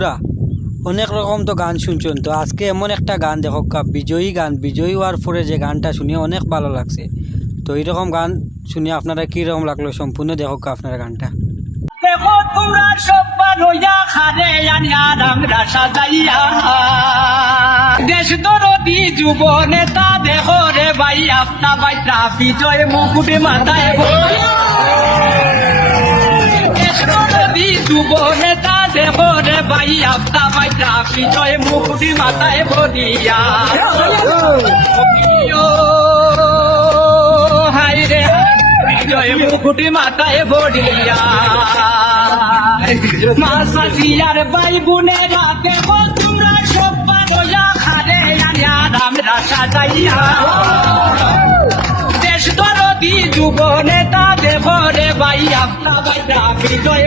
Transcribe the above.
বন্ধুরা, অনেক রকম তো গান শুনছেন। তো আজকে এমন একটা গান দেখো বিজয়ী গান। বিজয়ী হওয়ার পরে যে গানটা শুনিয়ে অনেক ভালো লাগছে। তো এইরকম গান শুনিয়ে আপনারা কীরকম লাগল সম্পূর্ণ দেখো আপনারা গানটা। দেশ দরদি যুব নেতা দেখো রে ভাই, আপনা বিজয় মুকুটে মাথায় দেশ দরদি যুব নেতা দেখো রে ভাই আপনা ভাই বিজয় মুকুটে মাথায় বলিয়া হাই রে, বিজয় মুকুটি মাথায় সাজিয়ার বাই বুনে রাখে তোমরা সব পাগলা খারে আনিয়া আমরা সাজাইয়া। দেশ দরদি যুব নেতা দেব রে ভাই আপনা বাইরা বিজয়